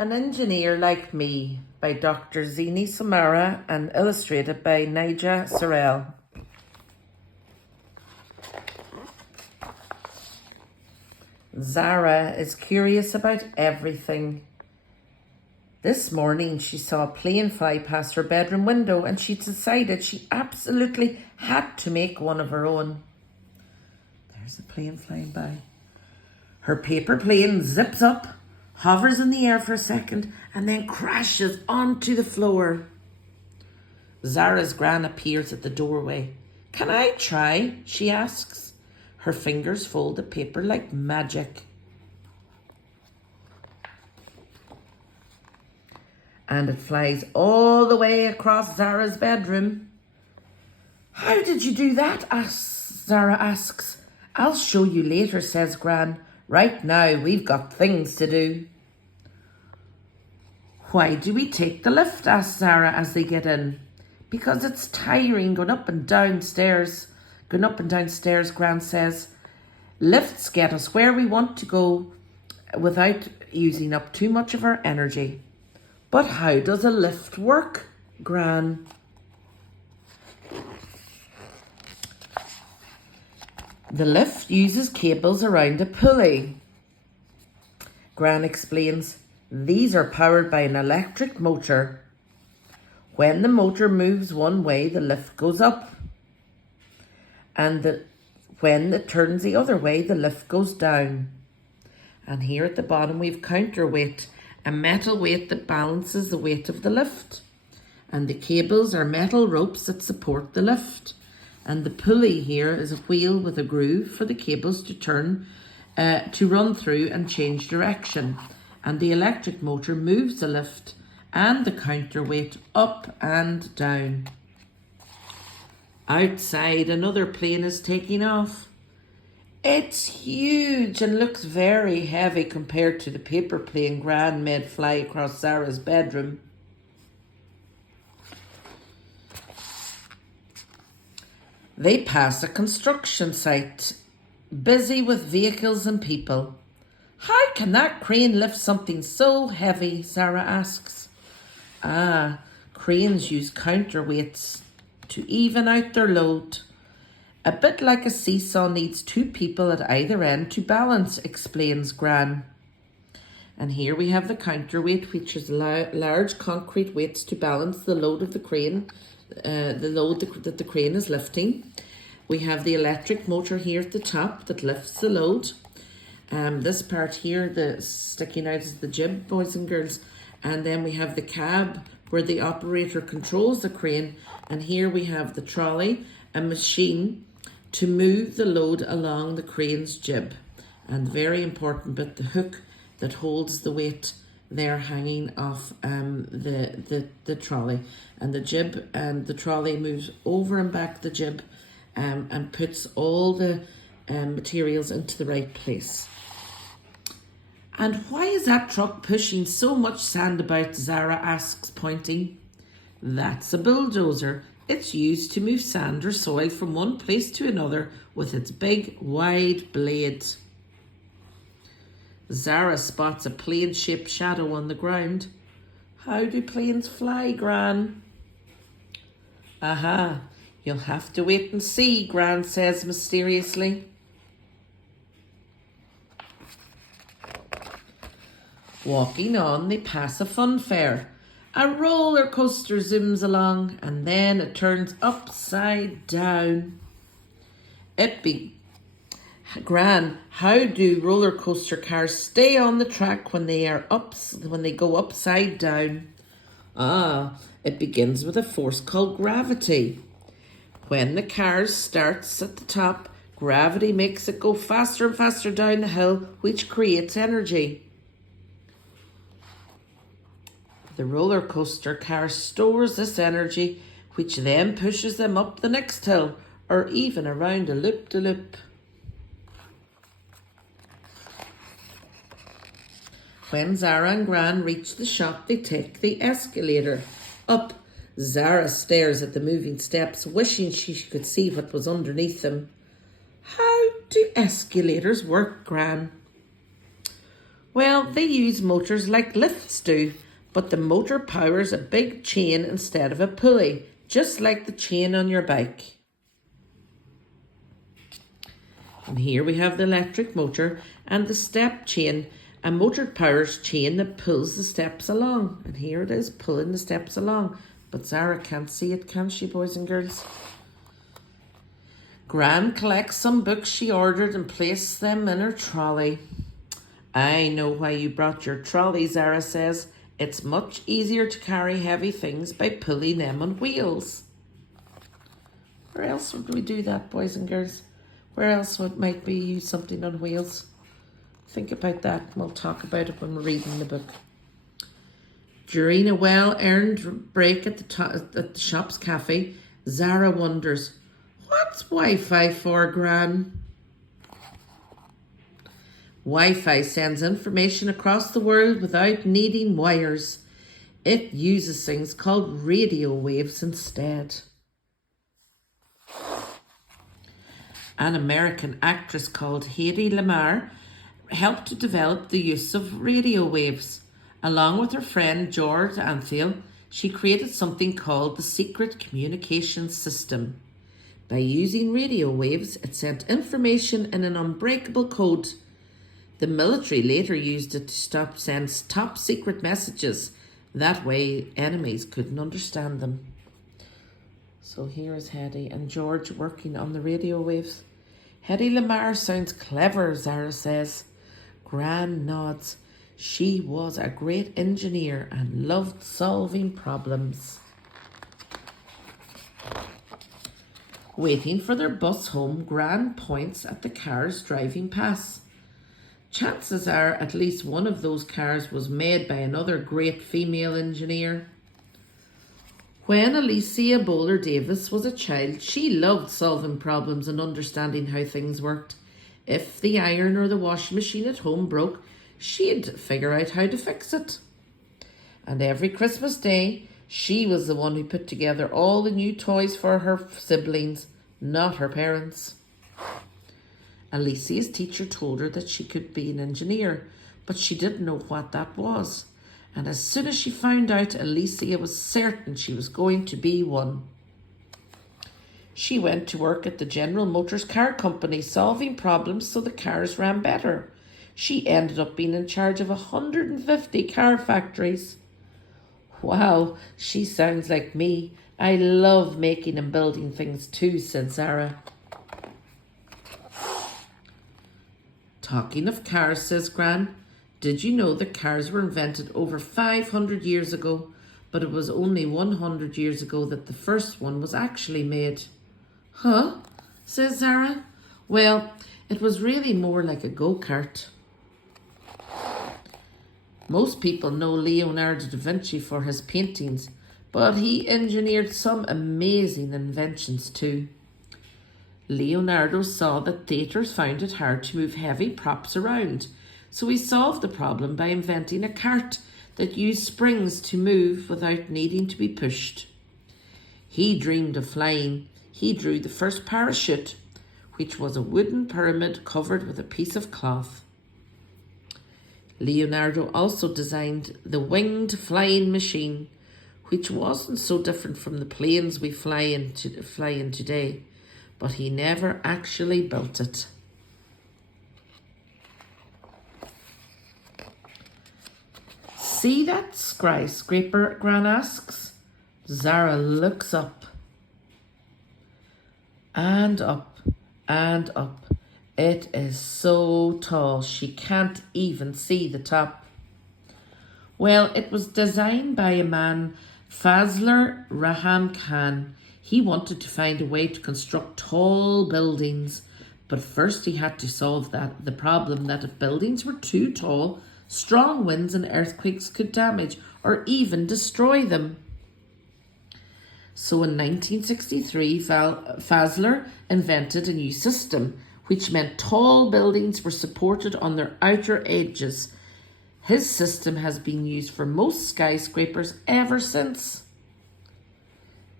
An Engineer Like Me by Dr. Zini Samara and illustrated by Nija Sorrell. Zara is curious about everything. This morning she saw a plane fly past her bedroom window and she decided she absolutely had to make one of her own. There's a plane flying by. Her paper plane zips up, hovers in the air for a second, and then crashes onto the floor. Zara's gran appears at the doorway. "Can I try?" she asks. Her fingers fold the paper like magic. And it flies all the way across Zara's bedroom. "How did you do that?" Zara asks. "I'll show you later," says Gran. "Right now, we've got things to do." "Why do we take the lift?" asks Zara as they get in. "Because it's tiring going up and down stairs." "Going up and down stairs," Gran says. "Lifts get us where we want to go without using up too much of our energy." "But how does a lift work, Gran?" "The lift uses cables around a pulley." Gran explains. "These are powered by an electric motor. When the motor moves one way, the lift goes up. And when it turns the other way, the lift goes down." And here at the bottom we've counterweight, a metal weight that balances the weight of the lift. And the cables are metal ropes that support the lift. And the pulley here is a wheel with a groove for the cables to turn, to run through and change direction. And the electric motor moves the lift and the counterweight up and down. Outside, another plane is taking off. It's huge and looks very heavy compared to the paper plane Gran made fly across Zara's bedroom. They pass a construction site, busy with vehicles and people. "How can that crane lift something so heavy?" Zara asks. Cranes use counterweights to even out their load. "A bit like a seesaw needs two people at either end to balance," explains Gran. And here we have the counterweight, which is large concrete weights to balance the load of the crane, the load that the crane is lifting. We have the electric motor here at the top that lifts the load. This part here, the sticking out is the jib, boys and girls. And then we have the cab where the operator controls the crane. And here we have the trolley, a machine to move the load along the crane's jib. And very important bit, the hook that holds the weight there hanging off the trolley. And the jib and the trolley moves over and back the jib and puts all the materials into the right place. "And why is that truck pushing so much sand about?" Zara asks, pointing. "That's a bulldozer. It's used to move sand or soil from one place to another with its big, wide blade." Zara spots a plane-shaped shadow on the ground. "How do planes fly, Gran?" "Aha, you'll have to wait and see," Gran says mysteriously. Walking on, they pass a fun fair. A roller coaster zooms along and then it turns upside down. Gran, how do roller coaster cars stay on the track when they go upside down? It begins with a force called gravity. When the car starts at the top, gravity makes it go faster and faster down the hill, which creates energy. The roller coaster car stores this energy, which then pushes them up the next hill or even around a loop-de-loop. When Zara and Gran reach the shop, they take the escalator up. Zara stares at the moving steps, wishing she could see what was underneath them. "How do escalators work, Gran?" Well, they use motors like lifts do, but the motor powers a big chain instead of a pulley, just like the chain on your bike. And here we have the electric motor and the step chain. A motor powers chain that pulls the steps along. And here it is, pulling the steps along. But Zara can't see it, can she, boys and girls? Gran collects some books she ordered and placed them in her trolley. I know why you brought your trolley, Zara says. It's much easier to carry heavy things by pulling them on wheels. Where else would we do that, boys and girls? Where else might we use something on wheels? Think about that. We'll talk about it when we're reading the book. During a well-earned break at the shop's cafe, Zara wonders, what's Wi-Fi for, Gran? Wi-Fi sends information across the world without needing wires. It uses things called radio waves instead. An American actress called Hedy Lamarr helped to develop the use of radio waves. Along with her friend George Antheil, she created something called the Secret Communications System. By using radio waves, it sent information in an unbreakable code. The military later used it to send top secret messages. That way, enemies couldn't understand them. So here is Hedy and George working on the radio waves. Hedy Lamarr sounds clever, Zara says. Gran nods. She was a great engineer and loved solving problems. Waiting for their bus home, Gran points at the cars driving past. Chances are at least one of those cars was made by another great female engineer. When Alicia Bowler Davis was a child, she loved solving problems and understanding how things worked. If the iron or the washing machine at home broke, she'd figure out how to fix it. And every Christmas Day, she was the one who put together all the new toys for her siblings, not her parents. Alicia's teacher told her that she could be an engineer, but she didn't know what that was. And as soon as she found out, Alicia was certain she was going to be one. She went to work at the General Motors car company, solving problems so the cars ran better. She ended up being in charge of 150 car factories. Wow, she sounds like me. I love making and building things too, said Zara. Talking of cars, says Gran, did you know that cars were invented over 500 years ago, but it was only 100 years ago that the first one was actually made? Huh? Says Zara. Well, it was really more like a go-kart. Most people know Leonardo da Vinci for his paintings, but he engineered some amazing inventions too. Leonardo saw that theatres found it hard to move heavy props around, so he solved the problem by inventing a cart that used springs to move without needing to be pushed. He dreamed of flying. He drew the first parachute, which was a wooden pyramid covered with a piece of cloth. Leonardo also designed the winged flying machine, which wasn't so different from the planes we fly in today, but he never actually built it. See that skyscraper, Gran asks. Zara looks up. And up and up. It is so tall she can't even see the top. Well, it was designed by a man, Fazlur Rahman Khan. He wanted to find a way to construct tall buildings, but first he had to solve the problem that if buildings were too tall, strong winds and earthquakes could damage or even destroy them. So in 1963, Fazlur invented a new system, which meant tall buildings were supported on their outer edges. His system has been used for most skyscrapers ever since.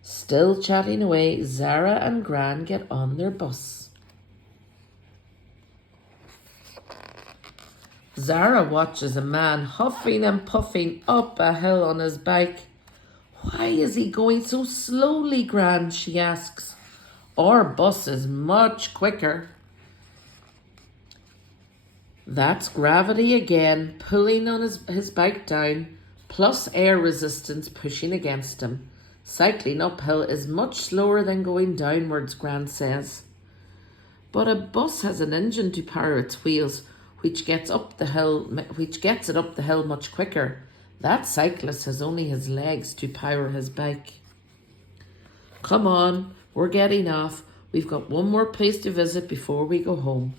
Still chatting away, Zara and Gran get on their bus. Zara watches a man huffing and puffing up a hill on his bike. Why is he going so slowly, Gran? She asks. Our bus is much quicker. That's gravity again, pulling on his bike down, plus air resistance pushing against him. Cycling uphill is much slower than going downwards, Gran says. But a bus has an engine to power its wheels, which gets it up the hill much quicker. That cyclist has only his legs to power his bike. Come on, we're getting off. We've got one more place to visit before we go home.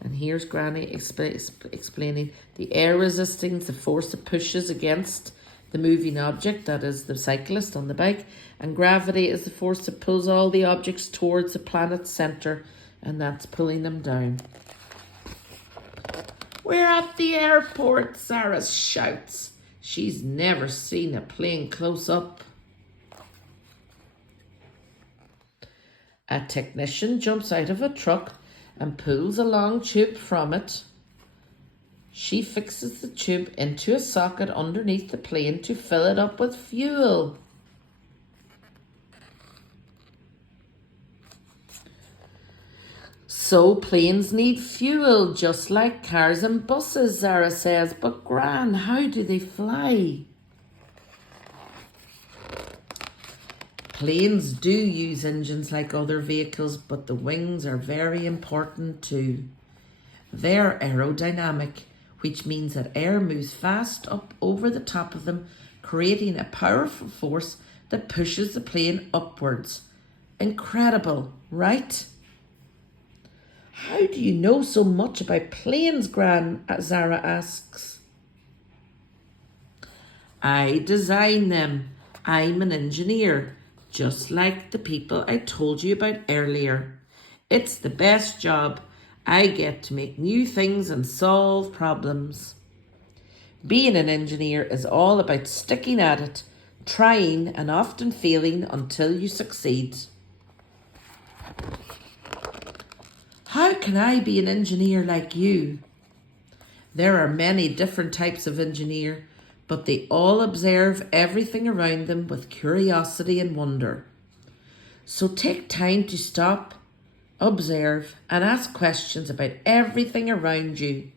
And here's Granny explaining the air resistance, the force that pushes against the moving object, that is the cyclist on the bike, and gravity is the force that pulls all the objects towards the planet's centre, and that's pulling them down. We're at the airport, Sarah shouts. She's never seen a plane close up. A technician jumps out of a truck and pulls a long tube from it. She fixes the tube into a socket underneath the plane to fill it up with fuel. So planes need fuel, just like cars and buses, Zara says. But Gran, how do they fly? Planes do use engines like other vehicles, but the wings are very important too. They're aerodynamic, which means that air moves fast up over the top of them, creating a powerful force that pushes the plane upwards. Incredible, right? How do you know so much about planes, Gran? Zara asks. I design them. I'm an engineer, just like the people I told you about earlier. It's the best job. I get to make new things and solve problems. Being an engineer is all about sticking at it, trying and often failing until you succeed. How can I be an engineer like you? There are many different types of engineer, but they all observe everything around them with curiosity and wonder. So take time to stop, observe, and ask questions about everything around you.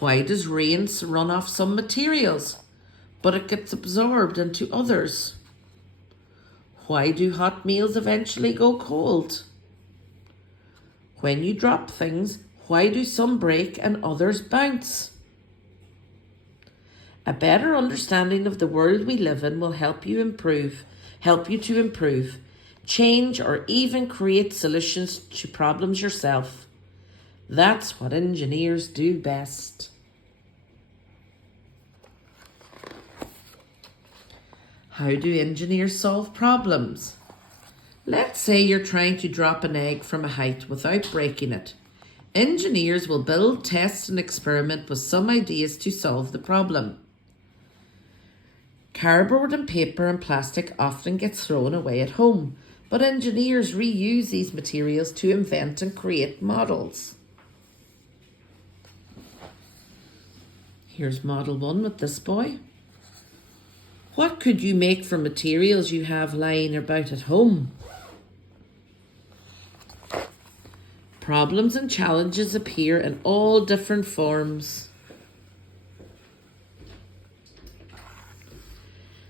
Why does rain run off some materials, but it gets absorbed into others? Why do hot meals eventually go cold? When you drop things, why do some break and others bounce? A better understanding of the world we live in will help you to improve, change, or even create solutions to problems yourself. That's what engineers do best. How do engineers solve problems? Let's say you're trying to drop an egg from a height without breaking it. Engineers will build, test, and experiment with some ideas to solve the problem. Cardboard and paper and plastic often get thrown away at home, but engineers reuse these materials to invent and create models. Here's model 1 with this boy. What could you make from materials you have lying about at home? Problems and challenges appear in all different forms.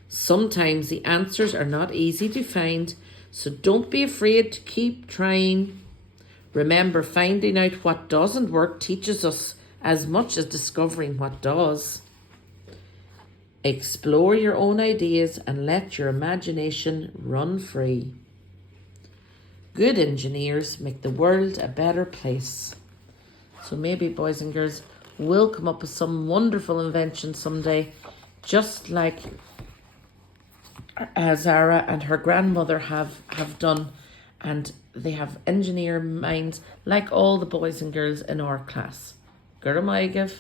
Sometimes the answers are not easy to find, so don't be afraid to keep trying. Remember, finding out what doesn't work teaches us as much as discovering what does. Explore your own ideas and let your imagination run free. Good engineers make the world a better place. So maybe, boys and girls, we'll come up with some wonderful invention someday, just like Zara and her grandmother have done, and they have engineer minds like all the boys and girls in our class. Gura Maigav.